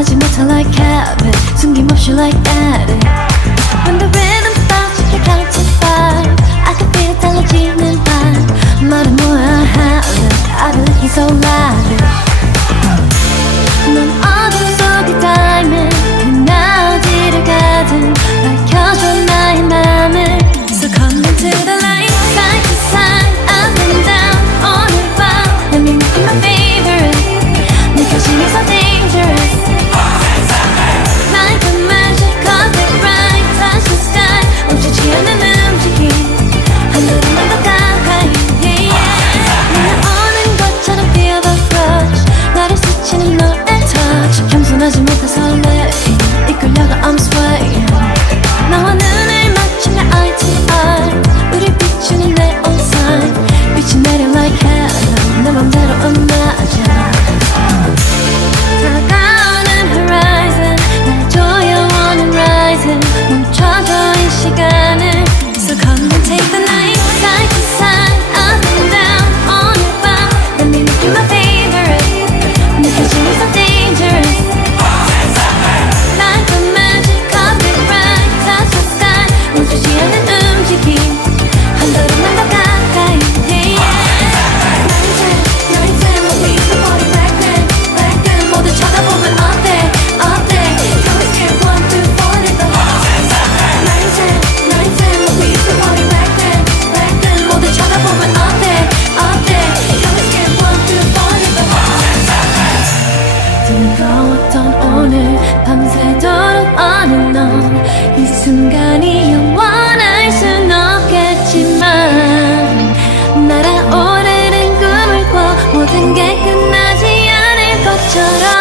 빠짐 못한 like habit. 숨김없이 like addict. 신나는 즐거웠던 오늘 밤새도록 아는 넌이 순간이 영원할 순 없겠지만 날아오르는 꿈을 꿔 모든 게 끝나지 않을 것처럼